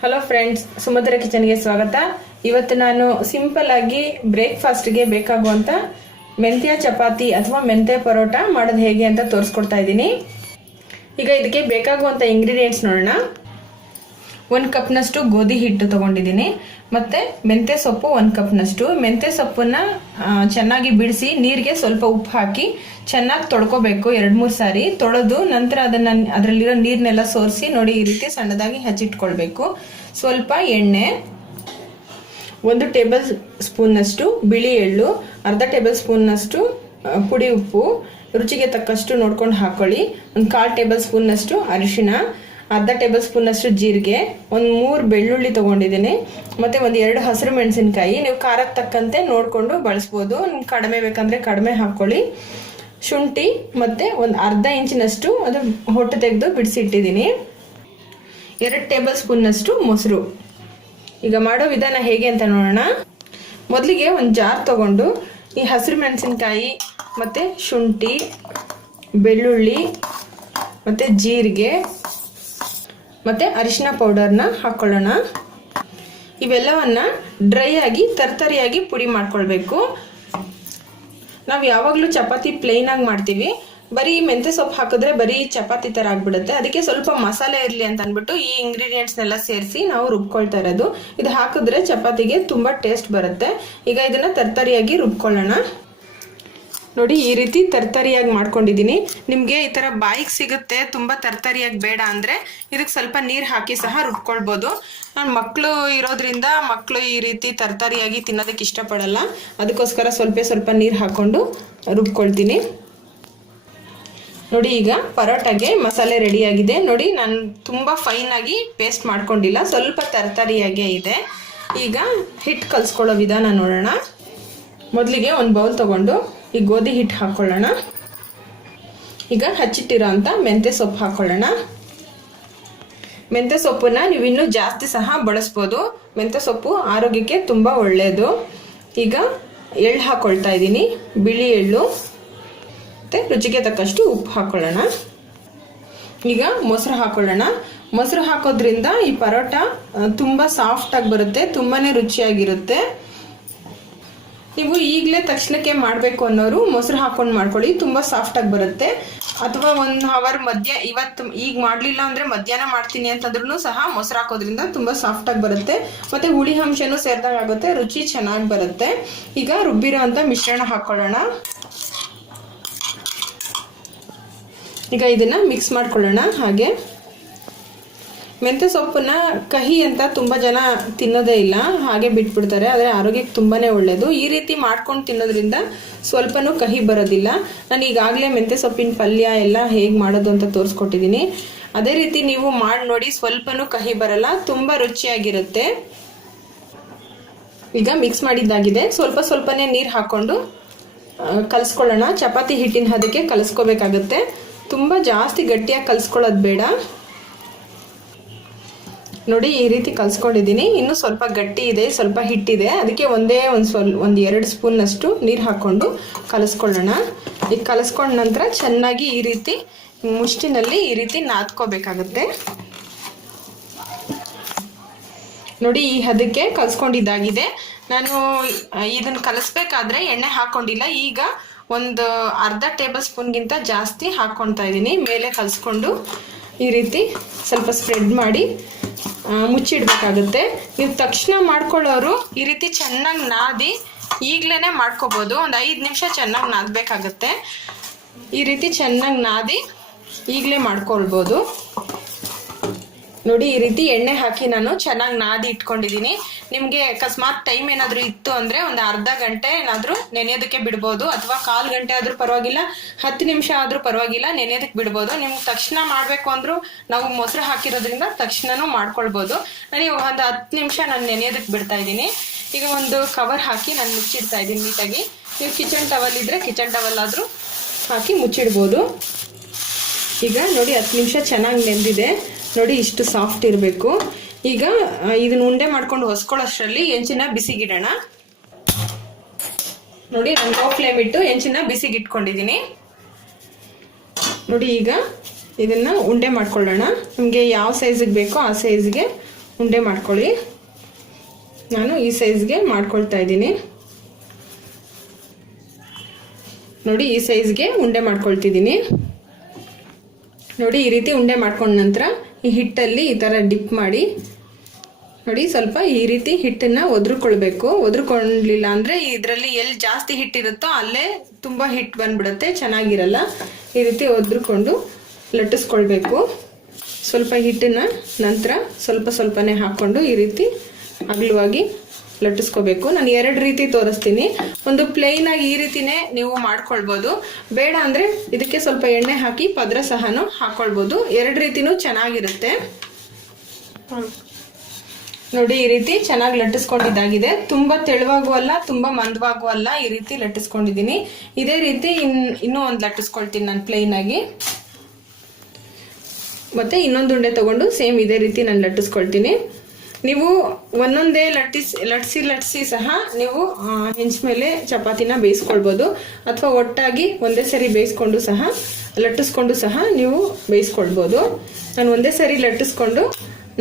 Hello friends, ಸುಮಧುರ ಕಿಚನ್ಗೆ ಸ್ವಾಗತ. ಇವತ್ತು ನಾನು ಸಿಂಪಲ್ ಆಗಿ ಬ್ರೇಕ್ಫಾಸ್ಟ್ಗೆ ಬೇಕಾಗುವಂತ ಮೆಂತ್ಯ ಚಪಾತಿ ಅಥವಾ ಮೆಂತ್ಯ ಪರೋಟ ಮಾಡೋದು ಹೇಗೆ ಅಂತ ತೋರಿಸ್ಕೊಡ್ತಾ ಇದ್ದೀನಿ. ಈಗ ಇದಕ್ಕೆ ಬೇಕಾಗುವಂತ ಇಂಗ್ರೀಡಿಯೆಂಟ್ಸ್ ನೋಡೋಣ. 1 ಕಪ್ನಷ್ಟು ಗೋಧಿ ಹಿಟ್ಟು ತಗೊಂಡಿದ್ದೀನಿ. ಮತ್ತೆ ಮೆಂತ್ಯ ಸೊಪ್ಪು 1 ಕಪ್ನಷ್ಟು. ಮೆಂತ್ಯ ಸೊಪ್ಪನ್ನ ಚೆನ್ನಾಗಿ ಬಿಡಿಸಿ ನೀರಿಗೆ ಸ್ವಲ್ಪ ಉಪ್ಪು ಹಾಕಿ ಚೆನ್ನಾಗಿ ತೊಳ್ಕೊಬೇಕು. 2-3 ಸಾರಿ ತೊಳೆದು ನಂತರ ಅದರಲ್ಲಿರೋ ನೀರ್ನೆಲ್ಲ ಸೋರಿಸಿ ನೋಡಿ ಈ ರೀತಿ ಸಣ್ಣದಾಗಿ ಹಚ್ಚಿಟ್ಕೊಳ್ಬೇಕು. ಸ್ವಲ್ಪ ಎಣ್ಣೆ, 1 ಟೇಬಲ್ ಸ್ಪೂನ್ನಷ್ಟು ಬಿಳಿ ಎಳ್ಳು, ಅರ್ಧ ಟೇಬಲ್ ಸ್ಪೂನ್ನಷ್ಟು ಪುಡಿ ಉಪ್ಪು, ರುಚಿಗೆ ತಕ್ಕಷ್ಟು ನೋಡ್ಕೊಂಡು ಹಾಕೊಳ್ಳಿ. 1/4 ಟೇಬಲ್ ಸ್ಪೂನ್ನಷ್ಟು ಅರಿಶಿಣ, ಅರ್ಧ ಟೇಬಲ್ ಸ್ಪೂನ್ನಷ್ಟು ಜೀರಿಗೆ, 3 ಬೆಳ್ಳುಳ್ಳಿ ತಗೊಂಡಿದ್ದೀನಿ. ಮತ್ತೆ 2 ಹಸಿರು ಮೆಣಸಿನಕಾಯಿ. ನೀವು ಖಾರಕ್ಕೆ ತಕ್ಕಂತೆ ನೋಡಿಕೊಂಡು ಬಳಸ್ಬೋದು. ನಿಮ್ಗೆ ಕಡಿಮೆ ಬೇಕಂದ್ರೆ ಕಡಿಮೆ ಹಾಕೊಳ್ಳಿ. ಶುಂಠಿ ಮತ್ತೆ 1 ಅರ್ಧ ಇಂಚಿನಷ್ಟು ಅದು ಹೊಟ್ಟು ತೆಗೆದು ಬಿಡಿಸಿಟ್ಟಿದ್ದೀನಿ. 2 ಟೇಬಲ್ ಸ್ಪೂನ್ನಷ್ಟು ಮೊಸರು. ಈಗ ಮಾಡೋ ವಿಧಾನ ಹೇಗೆ ಅಂತ ನೋಡೋಣ. ಮೊದಲಿಗೆ ಒಂದು ಜಾರ್ ತಗೊಂಡು ಈ ಹಸಿರು ಮೆಣಸಿನಕಾಯಿ ಮತ್ತೆ ಶುಂಠಿ, ಬೆಳ್ಳುಳ್ಳಿ ಮತ್ತೆ ಜೀರಿಗೆ ಮತ್ತೆ ಅರಿಶಿನ ಪೌಡರ್ನ ಹಾಕೊಳ್ಳೋಣ. ಇವೆಲ್ಲವನ್ನ ಡ್ರೈ ಆಗಿ ತರ್ತರಿಯಾಗಿ ಪುಡಿ ಮಾಡ್ಕೊಳ್ಬೇಕು. ನಾವು ಯಾವಾಗಲೂ ಚಪಾತಿ ಪ್ಲೇನ್ ಆಗಿ ಮಾಡ್ತೀವಿ. ಬರೀ ಮೆಂತ್ಯ ಸೊಪ್ಪು ಹಾಕಿದ್ರೆ ಬರೀ ಚಪಾತಿ ತರ ಆಗ್ಬಿಡುತ್ತೆ. ಅದಕ್ಕೆ ಸ್ವಲ್ಪ ಮಸಾಲೆ ಇರಲಿ ಅಂತ ಅಂದ್ಬಿಟ್ಟು ಈ ಇಂಗ್ರೀಡಿಯೆಂಟ್ಸ್ನೆಲ್ಲ ಸೇರಿಸಿ ನಾವು ರುಬ್ಕೊಳ್ತಾ ಇರೋದು. ಇದು ಹಾಕಿದ್ರೆ ಚಪಾತಿಗೆ ತುಂಬಾ ಟೇಸ್ಟ್ ಬರುತ್ತೆ. ಈಗ ಇದನ್ನ ತರ್ತರಿಯಾಗಿ ರುಬ್ಕೊಳ್ಳೋಣ. ನೋಡಿ ಈ ರೀತಿ ತರ್ತರಿಯಾಗಿ ಮಾಡ್ಕೊಂಡಿದ್ದೀನಿ. ನಿಮಗೆ ಈ ಥರ ಬಾಯಿಗೆ ಸಿಗುತ್ತೆ ತುಂಬ ತರ್ತರಿಯಾಗಿ ಬೇಡ ಅಂದರೆ ಇದಕ್ಕೆ ಸ್ವಲ್ಪ ನೀರು ಹಾಕಿ ಸಹ ರುಬ್ಕೊಳ್ಬೋದು. ನಾನು ಮಕ್ಕಳು ಇರೋದ್ರಿಂದ ಮಕ್ಕಳು ಈ ರೀತಿ ತರ್ತರಿಯಾಗಿ ತಿನ್ನೋದಕ್ಕೆ ಇಷ್ಟಪಡಲ್ಲ. ಅದಕ್ಕೋಸ್ಕರ ಸ್ವಲ್ಪ ನೀರು ಹಾಕ್ಕೊಂಡು ರುಬ್ಕೊಳ್ತೀನಿ. ನೋಡಿ ಈಗ ಪರೋಟಾಗೆ ಮಸಾಲೆ ರೆಡಿಯಾಗಿದೆ. ನೋಡಿ ನಾನು ತುಂಬ ಫೈನಾಗಿ ಪೇಸ್ಟ್ ಮಾಡ್ಕೊಂಡಿಲ್ಲ, ಸ್ವಲ್ಪ ತರ್ತರಿಯಾಗೇ ಇದೆ. ಈಗ ಹಿಟ್ಟು ಕಲಿಸ್ಕೊಳ್ಳೋ ವಿಧಾನ ನೋಡೋಣ. ಮೊದಲಿಗೆ ಒಂದು ಬೌಲ್ ತಗೊಂಡು ಈ ಗೋಧಿ ಹಿಟ್ಟು ಹಾಕೊಳ್ಳೋಣ. ಈಗ ಹಚ್ಚಿಟ್ಟಿರೋ ಅಂತ ಮೆಂತ್ಯ ಸೊಪ್ಪು ಹಾಕೊಳ್ಳೋಣ. ಮೆಂತ್ಯ ಸೊಪ್ಪನ್ನ ನೀವು ಇನ್ನೂ ಜಾಸ್ತಿ ಸಹ ಬಳಸ್ಬೋದು. ಮೆಂತ್ಯ ಸೊಪ್ಪು ಆರೋಗ್ಯಕ್ಕೆ ತುಂಬ ಒಳ್ಳೆಯದು. ಈಗ ಎಳ್ಳು ಹಾಕೊಳ್ತಾ ಇದ್ದೀನಿ, ಬಿಳಿ ಎಳ್ಳು ಮತ್ತು ರುಚಿಗೆ ತಕ್ಕಷ್ಟು ಉಪ್ಪು ಹಾಕೊಳ್ಳೋಣ. ಈಗ ಮೊಸರು ಹಾಕೊಳ್ಳೋಣ. ಮೊಸರು ಹಾಕೋದ್ರಿಂದ ಈ ಪರೋಟ ತುಂಬ ಸಾಫ್ಟಾಗಿ ಬರುತ್ತೆ, ತುಂಬಾ ರುಚಿಯಾಗಿರುತ್ತೆ. ನೀವು ಈಗಲೇ ತಕ್ಷಣಕ್ಕೆ ಮಾಡಬೇಕು ಅನ್ನೋರು ಮೊಸರು ಹಾಕೊಂಡು ಮಾಡ್ಕೊಳ್ಳಿ, ತುಂಬ ಸಾಫ್ಟಾಗಿ ಬರುತ್ತೆ. ಅಥವಾ 1 ಅವರ್ ಮಧ್ಯ ಈಗ ಮಾಡಲಿಲ್ಲ ಅಂದರೆ ಮಧ್ಯಾಹ್ನ ಮಾಡ್ತೀನಿ ಅಂತಂದ್ರೂ ಸಹ ಮೊಸರು ಹಾಕೋದ್ರಿಂದ ತುಂಬ ಸಾಫ್ಟಾಗಿ ಬರುತ್ತೆ. ಮತ್ತು ಹುಳಿ ಅಂಶನೂ ಸೇರಿದಾಗ ಆಗುತ್ತೆ, ರುಚಿ ಚೆನ್ನಾಗಿ ಬರುತ್ತೆ. ಈಗ ರುಬ್ಬಿರೋ ಅಂಥ ಮಿಶ್ರಣ ಹಾಕ್ಕೊಳ್ಳೋಣ. ಈಗ ಇದನ್ನು ಮಿಕ್ಸ್ ಮಾಡ್ಕೊಳ್ಳೋಣ. ಮೆಂತ್ಯ ಸೊಪ್ಪನ್ನ ಕಹಿ ಅಂತ ತುಂಬ ಜನ ತಿನ್ನೋದೇ ಇಲ್ಲ, ಹಾಗೆ ಬಿಟ್ಬಿಡ್ತಾರೆ. ಆದರೆ ಆರೋಗ್ಯಕ್ಕೆ ತುಂಬಾ ಒಳ್ಳೆಯದು. ಈ ರೀತಿ ಮಾಡ್ಕೊಂಡು ತಿನ್ನೋದ್ರಿಂದ ಸ್ವಲ್ಪನೂ ಕಹಿ ಬರೋದಿಲ್ಲ. ನಾನು ಈಗಾಗಲೇ ಮೆಂತ್ಯ ಸೊಪ್ಪಿನ ಪಲ್ಯ ಎಲ್ಲ ಹೇಗೆ ಮಾಡೋದು ಅಂತ ತೋರಿಸ್ಕೊಟ್ಟಿದ್ದೀನಿ. ಅದೇ ರೀತಿ ನೀವು ಮಾಡಿ ನೋಡಿ, ಸ್ವಲ್ಪನೂ ಕಹಿ ಬರಲ್ಲ, ತುಂಬ ರುಚಿಯಾಗಿರುತ್ತೆ. ಈಗ ಮಿಕ್ಸ್ ಮಾಡಿದ್ದಾಗಿದೆ. ಸ್ವಲ್ಪನೇ ನೀರು ಹಾಕ್ಕೊಂಡು ಕಲಿಸ್ಕೊಳ್ಳೋಣ. ಚಪಾತಿ ಹಿಟ್ಟಿನ ಹದಕ್ಕೆ ಕಲಿಸ್ಕೋಬೇಕಾಗುತ್ತೆ. ತುಂಬ ಜಾಸ್ತಿ ಗಟ್ಟಿಯಾಗಿ ಕಲಿಸ್ಕೊಳ್ಳೋದು ಬೇಡ. ನೋಡಿ ಈ ರೀತಿ ಕಲಿಸ್ಕೊಂಡಿದ್ದೀನಿ. ಇನ್ನು ಸ್ವಲ್ಪ ಗಟ್ಟಿ ಇದೆ, ಸ್ವಲ್ಪ ಹಿಟ್ಟಿದೆ. ಅದಕ್ಕೆ ಒಂದು 2 ಸ್ಪೂನ್ನಷ್ಟು ನೀರು ಹಾಕ್ಕೊಂಡು ಕಲಿಸ್ಕೊಳ್ಳೋಣ. ಈಗ ಕಲಿಸ್ಕೊಂಡ ನಂತರ ಚೆನ್ನಾಗಿ ಈ ರೀತಿ ಮುಷ್ಟಿನಲ್ಲಿ ಈ ರೀತಿ ನಾದ್ಕೋಬೇಕಾಗುತ್ತೆ. ನೋಡಿ ಈ ಹದಕ್ಕೆ ಕಲಿಸ್ಕೊಂಡಿದ್ದಾಗಿದೆ. ನಾನು ಇದನ್ನು ಕಲಿಸ್ಬೇಕಾದ್ರೆ ಎಣ್ಣೆ ಹಾಕ್ಕೊಂಡಿಲ್ಲ. ಈಗ ಒಂದು ಅರ್ಧ ಟೇಬಲ್ ಸ್ಪೂನ್ಗಿಂತ ಜಾಸ್ತಿ ಹಾಕ್ಕೊಳ್ತಾ ಇದ್ದೀನಿ. ಮೇಲೆ ಕಲಿಸ್ಕೊಂಡು ಈ ರೀತಿ ಸ್ವಲ್ಪ ಸ್ಪ್ರೆಡ್ ಮಾಡಿ ಮುಚ್ಚಿಡ್ಬೇಕಾಗುತ್ತೆ. ನೀವು ತಕ್ಷಣ ಮಾಡ್ಕೊಳ್ಳೋರು ಈ ರೀತಿ ಚೆನ್ನಾಗಿ ನಾದಿ ಈಗಲೇ ಮಾಡ್ಕೋಬೋದು. ಒಂದು 5 ನಿಮಿಷ ಚೆನ್ನಾಗಿ ನಾದಬೇಕಾಗುತ್ತೆ. ಈ ರೀತಿ ಚೆನ್ನಾಗಿ ನಾದಿ ಈಗಲೇ ಮಾಡ್ಕೊಳ್ಬೋದು. ನೋಡಿ ಈ ರೀತಿ ಎಣ್ಣೆ ಹಾಕಿ ನಾನು ಚೆನ್ನಾಗಿ ನಾದಿ ಇಟ್ಕೊಂಡಿದ್ದೀನಿ. ನಿಮಗೆ ಅಕಸ್ಮಾತ್ ಟೈಮ್ ಏನಾದರೂ ಇತ್ತು ಅಂದರೆ ಒಂದು ಅರ್ಧ ಗಂಟೆ ಏನಾದರೂ ನೆನೆಯೋದಕ್ಕೆ ಬಿಡ್ಬೋದು, ಅಥವಾ 1/4 ಗಂಟೆ ಆದರೂ ಪರವಾಗಿಲ್ಲ, 10 ನಿಮಿಷ ಆದರೂ ಪರವಾಗಿಲ್ಲ ನೆನೆಯೋದಕ್ಕೆ ಬಿಡ್ಬೋದು. ನಿಮ್ಗೆ ತಕ್ಷಣ ಮಾಡಬೇಕು ಅಂದರೂ ನಾವು ಮೊಸರು ಹಾಕಿರೋದ್ರಿಂದ ತಕ್ಷಣನೂ ಮಾಡ್ಕೊಳ್ಬೋದು. ನನಗೆ ಒಂದು 10 ನಿಮಿಷ ನಾನು ನೆನೆಯೋದಕ್ಕೆ ಬಿಡ್ತಾ ಇದ್ದೀನಿ. ಈಗ ಒಂದು ಕವರ್ ಹಾಕಿ ನಾನು ಮುಚ್ಚಿಡ್ತಾ ಇದ್ದೀನಿ ನೀಟಾಗಿ. ನೀವು ಕಿಚನ್ ಟವಲ್ ಇದ್ದರೆ ಕಿಚನ್ ಟವಲ್ ಆದರೂ ಹಾಕಿ ಮುಚ್ಚಿಡ್ಬೋದು. ಈಗ ನೋಡಿ 10 ನಿಮಿಷ ಚೆನ್ನಾಗಿ ನೆಂದಿದೆ. ನೋಡಿ ಇಷ್ಟು ಸಾಫ್ಟ್ ಇರಬೇಕು. ಈಗ ಇದನ್ನ ಉಂಡೆ ಮಾಡ್ಕೊಂಡು ಹೊಸ್ಕೊಳ್ಳೋಷ್ಟರಲ್ಲಿ ಹೆಂಚಿನ ಬಿಸಿಗಿಡೋಣ. ನೋಡಿ ನಾನು ಲೋ ಫ್ಲೇಮ್ ಇಟ್ಟು ಹೆಂಚಿನ ಬಿಸಿಗಿಟ್ಕೊಂಡಿದ್ದೀನಿ. ನೋಡಿ ಈಗ ಇದನ್ನ ಉಂಡೆ ಮಾಡ್ಕೊಳ್ಳೋಣ. ನಿಮಗೆ ಯಾವ ಸೈಜಿಗೆ ಬೇಕೋ ಆ ಸೈಜ್ಗೆ ಉಂಡೆ ಮಾಡ್ಕೊಳ್ಳಿ. ನಾನು ಈ ಸೈಜ್ಗೆ ಮಾಡ್ಕೊಳ್ತಾ ಇದ್ದೀನಿ. ನೋಡಿ ಈ ಸೈಜ್ಗೆ ಉಂಡೆ ಮಾಡ್ಕೊಳ್ತಿದ್ದೀನಿ. ನೋಡಿ ಈ ರೀತಿ ಉಂಡೆ ಮಾಡ್ಕೊಂಡ ನಂತರ ಈ ಹಿಟ್ಟಲ್ಲಿ ಈ ಥರ ಡಿಪ್ ಮಾಡಿ ನೋಡಿ ಸ್ವಲ್ಪ ಈ ರೀತಿ ಹಿಟ್ಟನ್ನ ಒದ್ರುಕೊಳ್ಬೇಕು. ಒದ್ರುಕೊಳ್ಳಿಲ್ಲ ಅಂದರೆ ಇದರಲ್ಲಿ ಎಲ್ಲಿ ಜಾಸ್ತಿ ಹಿಟ್ಟಿರುತ್ತೋ ಅಲ್ಲೇ ತುಂಬ ಹಿಟ್ಟು ಬಂದ್ಬಿಡುತ್ತೆ, ಚೆನ್ನಾಗಿರಲ್ಲ. ಈ ರೀತಿ ಒದ್ರುಕೊಂಡು ಲಟ್ಟಿಸ್ಕೊಳ್ಬೇಕು. ಸ್ವಲ್ಪ ಹಿಟ್ಟನ್ನ ನಂತರ ಸ್ವಲ್ಪನೇ ಹಾಕ್ಕೊಂಡು ಈ ರೀತಿ ಅಗಲವಾಗಿ ಲಟ್ಟಿಸ್ಕೋಬೇಕು. ನಾನು 2 ರೀತಿ ತೋರಿಸ್ತೀನಿ. ಒಂದು ಪ್ಲೇನ್ ಆಗಿ ಈ ರೀತಿನೇ ನೀವು ಮಾಡ್ಕೊಳ್ಬೋದು, ಬೇಡ ಅಂದರೆ ಇದಕ್ಕೆ ಸ್ವಲ್ಪ ಎಣ್ಣೆ ಹಾಕಿ ಪದ್ರ ಸಹನೂ ಹಾಕ್ಕೊಳ್ಬೋದು. 2 ರೀತಿನೂ ಚೆನ್ನಾಗಿರುತ್ತೆ. ನೋಡಿ ಈ ರೀತಿ ಚೆನ್ನಾಗಿ ಲಟ್ಟಿಸ್ಕೊಂಡಿದ್ದಾಗಿದೆ. ತುಂಬಾ ತೆಳುವಾಗೂ ಅಲ್ಲ, ತುಂಬಾ ಮಂದವಾಗೂ ಅಲ್ಲ, ಈ ರೀತಿ ಲಟ್ಟಿಸ್ಕೊಂಡಿದ್ದೀನಿ. ಇದೇ ರೀತಿ ಇನ್ನೂ ಒಂದು ಲಟ್ಟಿಸ್ಕೊಳ್ತೀನಿ ನಾನು ಪ್ಲೇನ್ ಆಗಿ. ಮತ್ತೆ ಇನ್ನೊಂದು ಉಂಡೆ ತಗೊಂಡು ಸೇಮ್ ಇದೇ ರೀತಿ ನಾನು ಲಟ್ಟಿಸ್ಕೊಳ್ತೀನಿ. ನೀವು ಒಂದೊಂದೇ ಲಟ್ಟಿಸಿ ಸಹ ನೀವು ಹೆಂಚ್ ಮೇಲೆ ಚಪಾತಿನ ಬೇಯಿಸ್ಕೊಳ್ಬೋದು, ಅಥವಾ ಒಟ್ಟಾಗಿ ಒಂದೇ ಸರಿ ಬೇಯಿಸ್ಕೊಂಡು ಸಹ ಲಟ್ಟಿಸ್ಕೊಂಡು ಸಹ ನೀವು ಬೇಯಿಸ್ಕೊಳ್ಬೋದು. ನಾನು ಒಂದೇ ಸರಿ ಲಟ್ಟಿಸ್ಕೊಂಡು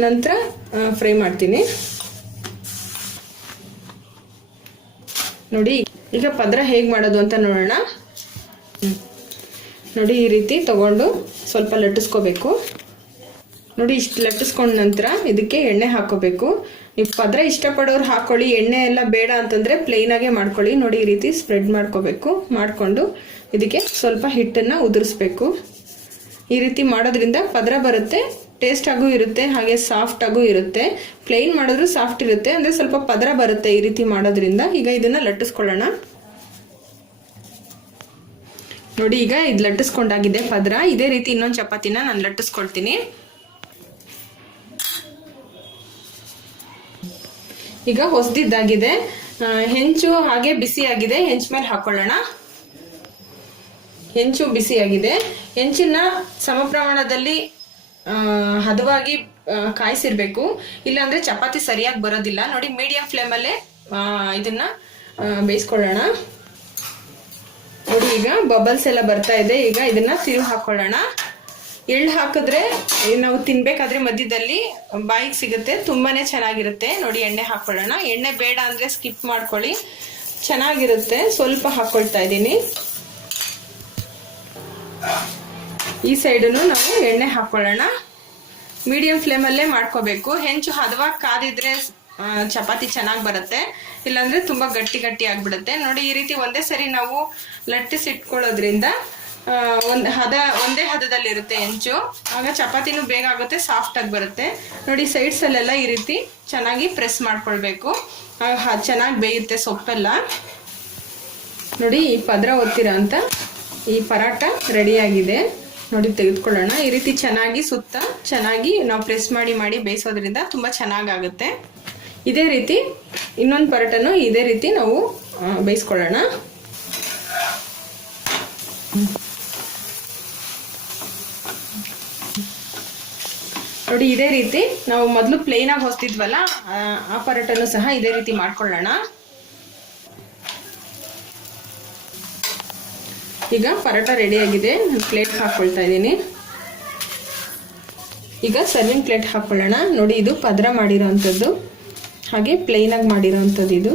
ನಂತರ ಫ್ರೈ ಮಾಡ್ತೀನಿ. ನೋಡಿ ಈಗ ಪದ್ರ ಹೇಗೆ ಮಾಡೋದು ಅಂತ ನೋಡೋಣ. ನೋಡಿ ಈ ರೀತಿ ತಗೊಂಡು ಸ್ವಲ್ಪ ಲಟ್ಟಿಸ್ಕೋಬೇಕು. ನೋಡಿ ಇಷ್ಟು ಲಟ್ಟಿಸ್ಕೊಂಡ ನಂತರ ಇದಕ್ಕೆ ಎಣ್ಣೆ ಹಾಕೋಬೇಕು. ನೀವು ಪದ್ರ ಇಷ್ಟಪಡೋರು ಹಾಕೊಳ್ಳಿ, ಎಣ್ಣೆ ಎಲ್ಲ ಬೇಡ ಅಂತಂದರೆ ಪ್ಲೇನಾಗೆ ಮಾಡ್ಕೊಳ್ಳಿ. ನೋಡಿ ಈ ರೀತಿ ಸ್ಪ್ರೆಡ್ ಮಾಡ್ಕೋಬೇಕು. ಮಾಡಿಕೊಂಡು ಇದಕ್ಕೆ ಸ್ವಲ್ಪ ಹಿಟ್ಟನ್ನು ಉದುರಿಸ್ಬೇಕು. ಈ ರೀತಿ ಮಾಡೋದ್ರಿಂದ ಪದ್ರ ಬರುತ್ತೆ, ಟೇಸ್ಟ್ ಆಗೂ ಇರುತ್ತೆ, ಹಾಗೆ ಸಾಫ್ಟ್ ಆಗೂ ಇರುತ್ತೆ. ಪ್ಲೇನ್ ಮಾಡಿದ್ರು ಸಾಫ್ಟ್ ಇರುತ್ತೆ, ಅಂದರೆ ಸ್ವಲ್ಪ ಪದ್ರ ಬರುತ್ತೆ ಈ ರೀತಿ ಮಾಡೋದ್ರಿಂದ. ಈಗ ಇದನ್ನು ಲಟ್ಟಿಸ್ಕೊಳ್ಳೋಣ. ನೋಡಿ ಈಗ ಇದು ಲಟ್ಟಿಸ್ಕೊಂಡಾಗಿದೆ ಪದ್ರ. ಇದೇ ರೀತಿ ಇನ್ನೊಂದು ಚಪಾತಿನ ನಾನು ಲಟ್ಟಿಸ್ಕೊಳ್ತೀನಿ. ಈಗ ಹೊಸದಿದ್ದಾಗಿದೆ, ಹೆಂಚು ಹಾಗೆ ಬಿಸಿಯಾಗಿದೆ. ಹೆಂಚು ಮೇಲೆ ಹಾಕೊಳ್ಳೋಣ. ಹೆಂಚು ಬಿಸಿಯಾಗಿದೆ. ಹೆಂಚನ್ನ ಸಮ ಪ್ರಮಾಣದಲ್ಲಿ ಹದವಾಗಿ ಕಾಯಿಸಿರ್ಬೇಕು, ಇಲ್ಲಾಂದ್ರೆ ಚಪಾತಿ ಸರಿಯಾಗಿ ಬರೋದಿಲ್ಲ. ನೋಡಿ ಮೀಡಿಯಂ ಫ್ಲೇಮಲ್ಲೇ ಇದನ್ನ ಬೇಯಿಸ್ಕೊಳ್ಳೋಣ. ನೋಡಿ ಈಗ ಬಬಲ್ಸ್ ಎಲ್ಲ ಬರ್ತಾ ಇದೆ. ಈಗ ಇದನ್ನ ತಿರುಗಿ ಹಾಕೊಳ್ಳೋಣ. ಎಳ್ಳು ಹಾಕಿದ್ರೆ ನಾವು ತಿನ್ಬೇಕಾದ್ರೆ ಮಧ್ಯದಲ್ಲಿ ಬಾಯಿಗೆ ಸಿಗುತ್ತೆ, ತುಂಬಾನೇ ಚೆನ್ನಾಗಿರುತ್ತೆ. ನೋಡಿ ಎಣ್ಣೆ ಹಾಕೊಳ್ಳೋಣ. ಎಣ್ಣೆ ಬೇಡ ಅಂದ್ರೆ ಸ್ಕಿಪ್ ಮಾಡ್ಕೊಳ್ಳಿ, ಚೆನ್ನಾಗಿರುತ್ತೆ. ಸ್ವಲ್ಪ ಹಾಕೊಳ್ತಾ ಇದ್ದೀನಿ. ಈ ಸೈಡನ್ನು ನಾವು ಎಣ್ಣೆ ಹಾಕೊಳ್ಳೋಣ. ಮೀಡಿಯಂ ಫ್ಲೇಮಲ್ಲೇ ಮಾಡ್ಕೋಬೇಕು. ಹೆಂಚು ಹದವಾಗಿ ಕಾದಿದ್ರೆ ಚಪಾತಿ ಚೆನ್ನಾಗಿ ಬರುತ್ತೆ, ಇಲ್ಲಾಂದ್ರೆ ತುಂಬಾ ಗಟ್ಟಿ ಆಗ್ಬಿಡುತ್ತೆ. ನೋಡಿ ಈ ರೀತಿ ಒಂದೇ ಸರಿ ನಾವು ಲಟ್ಟಿಸಿಟ್ಕೊಳ್ಳೋದ್ರಿಂದ ಒಂದೇ ಹದದಲ್ಲಿ ಇರುತ್ತೆ ಹೆಂಚು, ಆಗ ಚಪಾತಿನೂ ಬೇಗ ಆಗುತ್ತೆ, ಸಾಫ್ಟ್ ಆಗಿ ಬರುತ್ತೆ. ನೋಡಿ ಸೈಡ್ಸ್ ಅಲ್ಲೆಲ್ಲ ಈ ರೀತಿ ಚೆನ್ನಾಗಿ ಪ್ರೆಸ್ ಮಾಡ್ಕೊಳ್ಬೇಕು, ಚೆನ್ನಾಗಿ ಬೇಯುತ್ತೆ ಸೊಪ್ಪೆಲ್ಲ. ನೋಡಿ ಈ ಪದ್ರ ಒತ್ತಿರ ಅಂತ ಈ ಪರಾಟ ರೆಡಿಯಾಗಿದೆ. ನೋಡಿ ತೆಗೆದುಕೊಳ್ಳೋಣ. ಈ ರೀತಿ ಚೆನ್ನಾಗಿ ಸುತ್ತ ಚೆನ್ನಾಗಿ ನಾವು ಪ್ರೆಸ್ ಮಾಡಿ ಬೇಯಿಸೋದ್ರಿಂದ ತುಂಬ ಚೆನ್ನಾಗಾಗುತ್ತೆ. ಇದೇ ರೀತಿ ಇನ್ನೊಂದು ಪರಾಟನು ಇದೇ ರೀತಿ ನಾವು ಬೇಯಿಸ್ಕೊಳ್ಳೋಣ. ನೋಡಿ ಇದೇ ರೀತಿ ನಾವು ಮೊದಲು ಪ್ಲೇನ್ ಆಗಿ ಹೊಸ್ತಿದ್ವಲ್ಲ, ಆ ಪರಾಟನು ಸಹ ಇದೇ ರೀತಿ ಮಾಡ್ಕೊಳ್ಳೋಣ. ಈಗ ಪರಾಟ ರೆಡಿ ಆಗಿದೆ. ಪ್ಲೇಟ್ ಹಾಕೊಳ್ತಾ ಇದ್ದೀನಿ. ಈಗ ಸರ್ವಿಂಗ್ ಪ್ಲೇಟ್ ಹಾಕೊಳ್ಳೋಣ. ನೋಡಿ ಇದು ಪದ್ರ ಮಾಡಿರೋವಂಥದ್ದು, ಹಾಗೆ ಪ್ಲೇನ್ ಆಗಿ ಮಾಡಿರೋವಂಥದ್ದು ಇದು.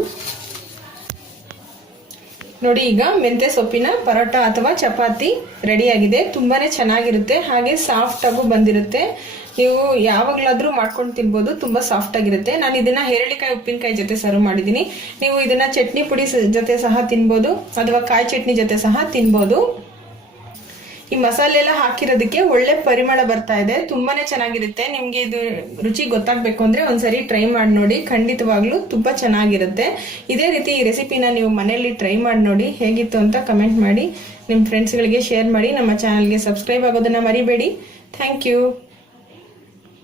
ನೋಡಿ ಈಗ ಮೆಂತ್ಯ ಸೊಪ್ಪಿನ ಪರೋಟ ಅಥವಾ ಚಪಾತಿ ರೆಡಿಯಾಗಿದೆ. ತುಂಬಾನೇ ಚೆನ್ನಾಗಿರುತ್ತೆ, ಹಾಗೆ ಸಾಫ್ಟ್ ಆಗು ಬಂದಿರುತ್ತೆ. ನೀವು ಯಾವಾಗಲಾದ್ರೂ ಮಾಡ್ಕೊಂಡು ತಿನ್ಬೋದು, ತುಂಬಾ ಸಾಫ್ಟ್ ಆಗಿರುತ್ತೆ. ನಾನು ಇದನ್ನ ಹೇರಳಿಕಾಯಿ ಉಪ್ಪಿನಕಾಯಿ ಜೊತೆ ಸರ್ವ್ ಮಾಡಿದ್ದೀನಿ. ನೀವು ಇದನ್ನ ಚಟ್ನಿ ಪುಡಿ ಜೊತೆ ಸಹ ತಿನ್ಬೋದು, ಅಥವಾ ಕಾಯಿ ಚಟ್ನಿ ಜೊತೆ ಸಹ ತಿನ್ಬೋದು. ಈ ಮಸಾಲೆ ಎಲ್ಲ ಹಾಕಿರೋದಕ್ಕೆ ಒಳ್ಳೆ ಪರಿಮಳ ಬರ್ತಾ ಇದೆ, ತುಂಬಾನೇ ಚೆನ್ನಾಗಿರುತ್ತೆ. ನಿಮ್ಗೆ ಇದು ರುಚಿ ಗೊತ್ತಾಗ್ಬೇಕು ಅಂದ್ರೆ ಒಂದ್ಸರಿ ಟ್ರೈ ಮಾಡಿ ನೋಡಿ, ಖಂಡಿತವಾಗ್ಲೂ ತುಂಬಾ ಚೆನ್ನಾಗಿರುತ್ತೆ. ಇದೇ ರೀತಿ ಈ ರೆಸಿಪಿನ ನೀವು ಮನೆಯಲ್ಲಿ ಟ್ರೈ ಮಾಡಿ ನೋಡಿ, ಹೇಗಿತ್ತು ಅಂತ ಕಮೆಂಟ್ ಮಾಡಿ, ನಿಮ್ಮ ಫ್ರೆಂಡ್ಸ್ಗಳಿಗೆ ಶೇರ್ ಮಾಡಿ. ನಮ್ಮ ಚಾನಲ್ಗೆ ಸಬ್ಸ್ಕ್ರೈಬ್ ಆಗೋದನ್ನ ಮರಿಬೇಡಿ. Thank you.